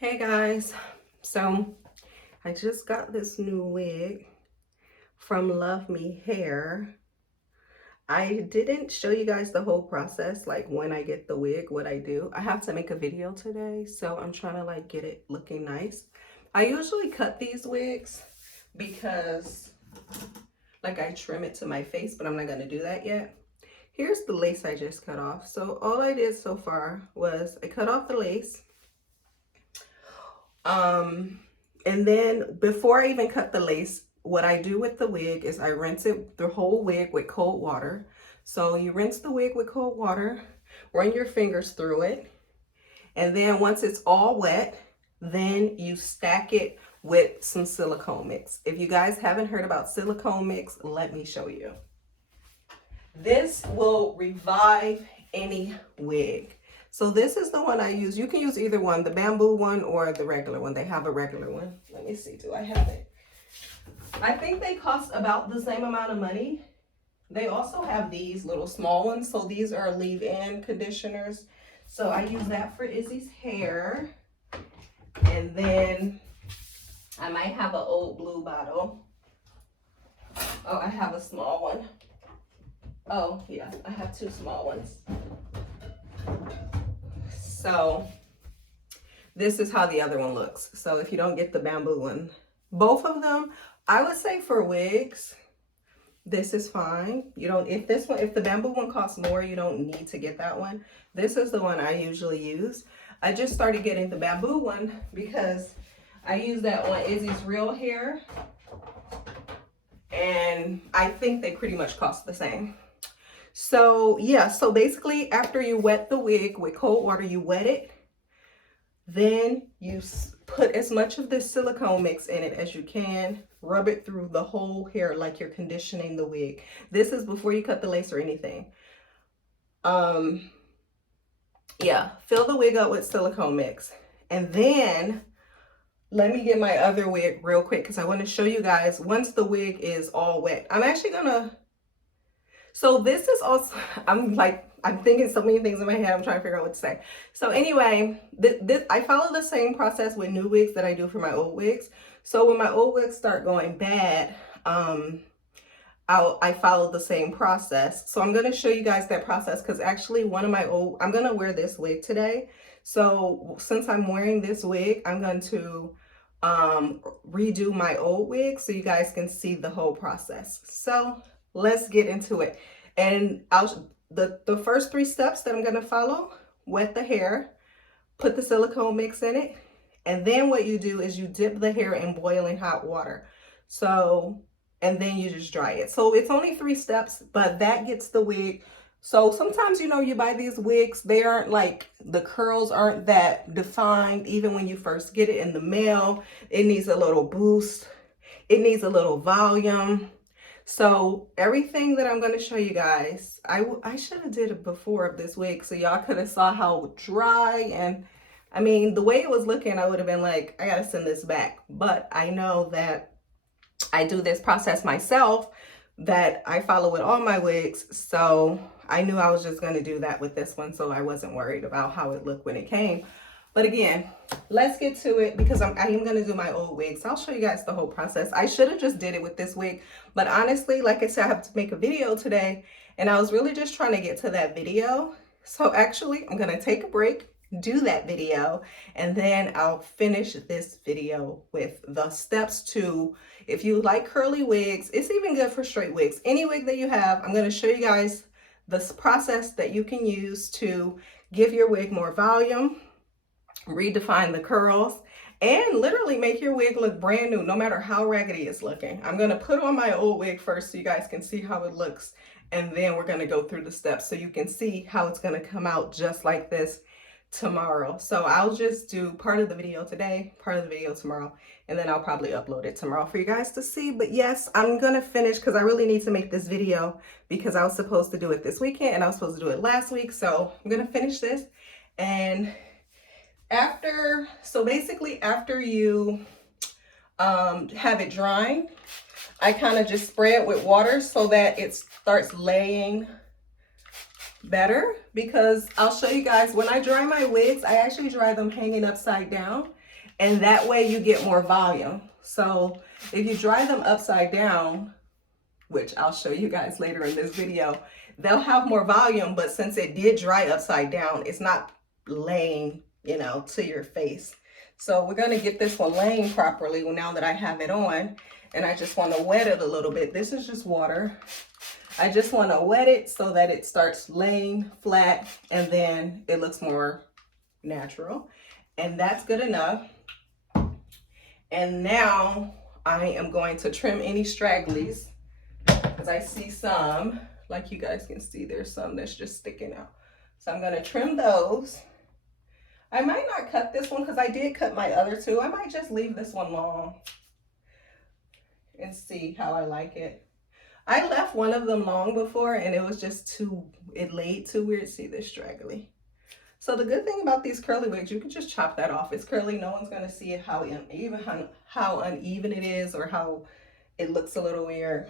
Hey guys, so I just got this new wig from LUVME Hair. I didn't show you guys the whole process, like when I get the wig, what I do. I have to make a video today, so I'm trying to like get it looking nice. I usually cut these wigs because like I trim it to my face, but I'm not gonna do that yet. Here's the lace I just cut off. So all I did so far was I cut off the lace. And then before I even cut the lace, what I do with the wig is I rinse it, the whole wig, with cold water. So you rinse the wig with cold water, run your fingers through it, and then once it's all wet, then you stack it with some silicone mix. If you guys haven't heard about silicone mix, let me show you. This will revive any wig. So this is the one I use. You can use either one, the bamboo one or the regular one. They have a regular one. Let me see, do I have it? I think they cost about the same amount of money. They also have these little small ones. So these are leave-in conditioners. So I use that for Izzy's hair. And then I might have an old blue bottle. Oh, I have a small one. Oh, yeah, I have two small ones. So this is how the other one looks. So if you don't get the bamboo one, both of them, I would say for wigs, this is fine. You don't, if the bamboo one costs more, you don't need to get that one. This is the one I usually use. I just started getting the bamboo one because I use that on Izzy's real hair. And I think they pretty much cost the same. So yeah, so basically after you wet the wig with cold water, you wet it, then you put as much of this silicone mix in it as you can, rub it through the whole hair like you're conditioning the wig. This is before you cut the lace or anything. Yeah, fill the wig up with silicone mix. And then let me get my other wig real quick because I want to show you guys once the wig is all wet. I'm actually gonna, so this is also, I'm thinking so many things in my head. I'm trying to figure out what to say. So anyway, I follow the same process with new wigs that I do for my old wigs. So when my old wigs start going bad, I follow the same process. So I'm going to show you guys that process because actually one of my old, I'm going to wear this wig today. So since I'm wearing this wig, I'm going to redo my old wig so you guys can see the whole process. So let's get into it. And the first 3 steps that I'm going to follow: wet the hair, put the silicone mix in it, and then what you do is you dip the hair in boiling hot water. So, and then you just dry it. So it's only 3 steps, but that gets the wig. So sometimes, you know, you buy these wigs, they aren't like, the curls aren't that defined. Even when you first get it in the mail, it needs a little boost. It needs a little volume. So everything that I'm going to show you guys, I should have did it before of this wig so y'all could have saw how dry, and I mean, the way it was looking, I would have been like, I got to send this back. But I know that I do this process myself, that I follow with all my wigs. So I knew I was just going to do that with this one. So I wasn't worried about how it looked when it came. But again, let's get to it because I am going to do my old wigs. I'll show you guys the whole process. I should have just did it with this wig. But honestly, like I said, I have to make a video today. And I was really just trying to get to that video. So actually, I'm going to take a break, do that video, and then I'll finish this video with the steps to, if you like curly wigs, it's even good for straight wigs. Any wig that you have, I'm going to show you guys this process that you can use to give your wig more volume, redefine the curls, and literally make your wig look brand new no matter how raggedy it's looking. I'm going to put on my old wig first so you guys can see how it looks, and then we're going to go through the steps so you can see how it's going to come out just like this tomorrow. So I'll just do part of the video today, part of the video tomorrow, and then I'll probably upload it tomorrow for you guys to see. But yes, I'm gonna finish because I really need to make this video because I was supposed to do it this weekend and I was supposed to do it last week. So I'm gonna finish this. And after, so basically after you have it drying, I kind of just spray it with water so that it starts laying better, because I'll show you guys when I dry my wigs, I actually dry them hanging upside down. And that way you get more volume. So if you dry them upside down, which I'll show you guys later in this video, they'll have more volume, but since it did dry upside down, it's not laying, you know, to your face. So we're gonna get this one laying properly now that I have it on, and I just wanna wet it a little bit. This is just water. I just wanna wet it so that it starts laying flat and then it looks more natural. And that's good enough. And now I am going to trim any stragglies, because I see some, like you guys can see, there's some that's just sticking out. So I'm gonna trim those. I might not cut this one because I did cut my other two. I might just leave this one long and see how I like it. I left one of them long before and it was just too, it laid too weird. See this straggly. So the good thing about these curly wigs, you can just chop that off. It's curly, no one's gonna see it, how uneven it is or how it looks a little weird.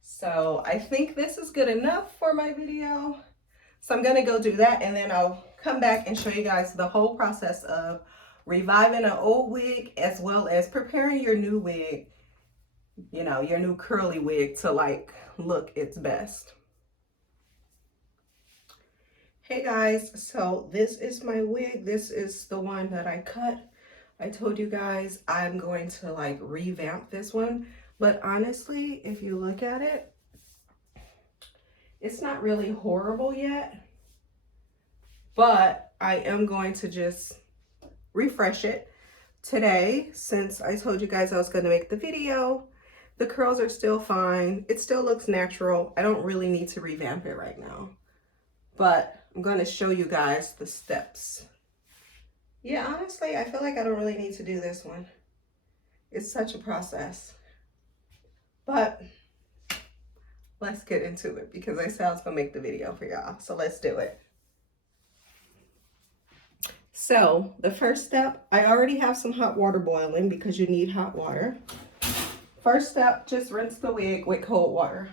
So I think this is good enough for my video. So I'm gonna go do that and then I'll come back and show you guys the whole process of reviving an old wig as well as preparing your new wig, you know, your new curly wig to like look its best. Hey guys, so this is my wig. This is the one that I cut. I told you guys I'm going to like revamp this one, but honestly, if you look at it, it's not really horrible yet, but I am going to just refresh it today. Since I told you guys I was going to make the video, the curls are still fine. It still looks natural. I don't really need to revamp it right now, but I'm going to show you guys the steps. Yeah, honestly, I feel like I don't really need to do this one. It's such a process. But let's get into it because I said I was going to make the video for y'all. So let's do it. So the first step, I already have some hot water boiling because you need hot water. First step, just rinse the wig with cold water.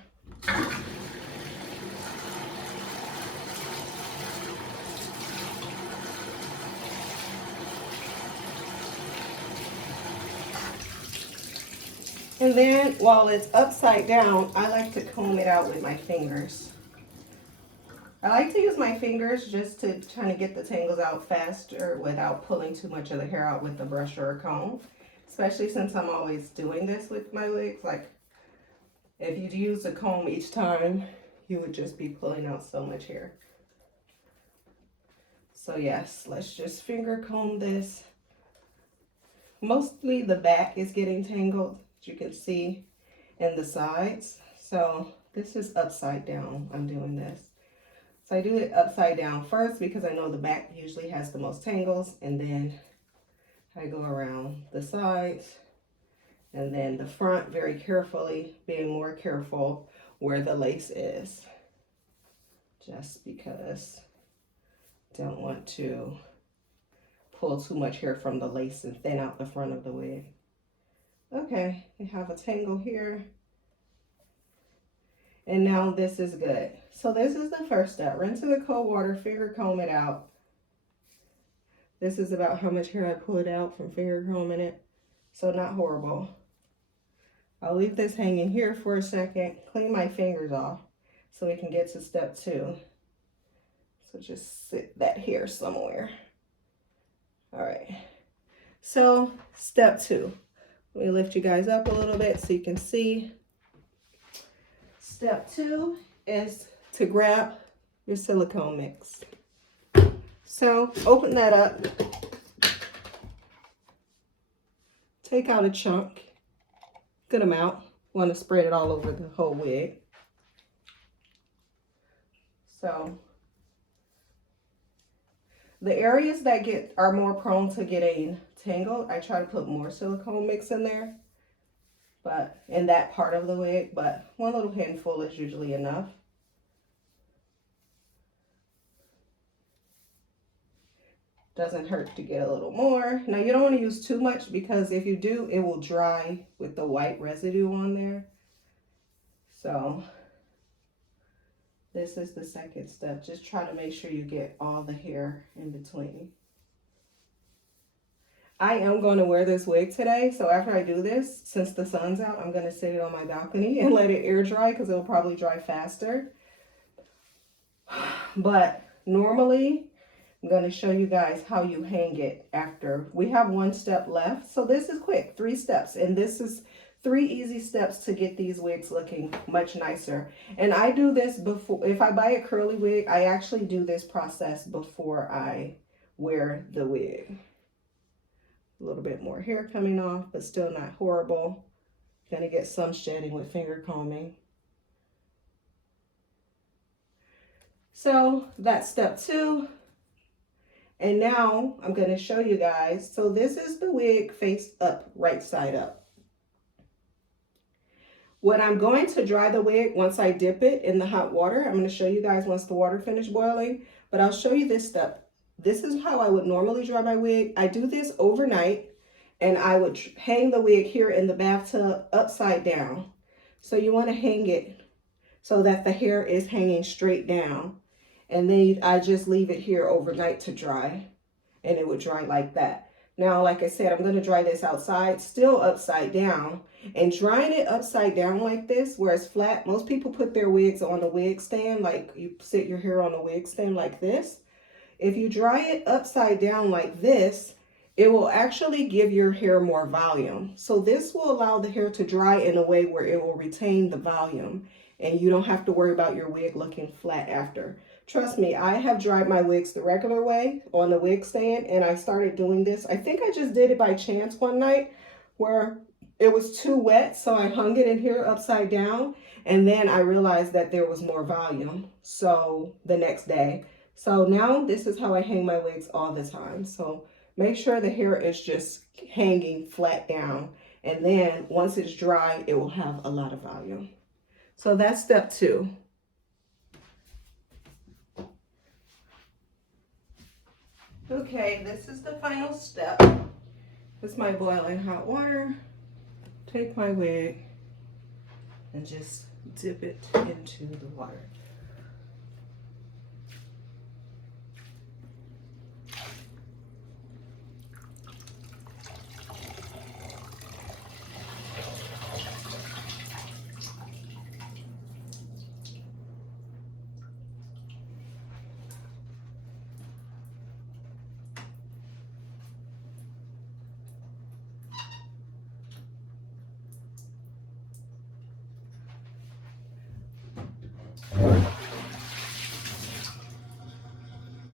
And then while it's upside down, I like to comb it out with my fingers. I like to use my fingers just to kind of get the tangles out faster without pulling too much of the hair out with a brush or a comb. Especially since I'm always doing this with my wigs. Like, if you use a comb each time, you would just be pulling out so much hair. So yes, let's just finger comb this. Mostly the back is getting tangled, as you can see, and the sides. So this is upside down. I'm doing this. So I do it upside down first because I know the back usually has the most tangles, and then I go around the sides and then the front very carefully, being more careful where the lace is, just because I don't want to pull too much hair from the lace and thin out the front of the wig. Okay, we have a tangle here. And now this is good. So this is the first step. Rinse it with cold water, finger comb it out. This is about how much hair I pulled out from finger combing it. So not horrible. I'll leave this hanging here for a second, clean my fingers off so we can get to step 2. So just sit that here somewhere. All right, so step 2. Let me lift you guys up a little bit so you can see. Step 2 is to grab your silicone mix. So open that up. Take out a chunk, good amount. Want to spread it all over the whole wig. So the areas that are more prone to getting tangled, I try to put more silicone mix in there, but in that part of the wig, but one little handful is usually enough. Doesn't hurt to get a little more. Now you don't want to use too much because if you do, it will dry with the white residue on there. So this is the second step. Just try to make sure you get all the hair in between. I am going to wear this wig today. So after I do this, since the sun's out, I'm going to sit it on my balcony and let it air dry because it'll probably dry faster. But normally, I'm going to show you guys how you hang it after. We have one step left. So this is quick, 3 steps. And this is 3 easy steps to get these wigs looking much nicer. And I do this before, if I buy a curly wig, I actually do this process before I wear the wig. A little bit more hair coming off, but still not horrible. Gonna get some shedding with finger combing. So that's step 2. And now I'm going to show you guys. So this is the wig face up, right side up. When I'm going to dry the wig, once I dip it in the hot water, I'm going to show you guys once the water finishes boiling, but I'll show you this step. This is how I would normally dry my wig. I do this overnight, and I would hang the wig here in the bathtub upside down. So you want to hang it so that the hair is hanging straight down. And then I just leave it here overnight to dry, and it would dry like that. Now, like I said, I'm going to dry this outside, still upside down. And drying it upside down like this, where it's flat, most people put their wigs on a wig stand, like you sit your hair on a wig stand like this. If you dry it upside down like this, it will actually give your hair more volume. So this will allow the hair to dry in a way where it will retain the volume, and you don't have to worry about your wig looking flat after. Trust me, I have dried my wigs the regular way on the wig stand, and I started doing this. I think I just did it by chance one night where it was too wet, so I hung it in here upside down, and then I realized that there was more volume, so the next day. So now this is how I hang my wigs all the time. So make sure the hair is just hanging flat down, and then once it's dry, it will have a lot of volume. So that's step 2. Okay, this is the final step. This is my boiling hot water. Take my wig and just dip it into the water.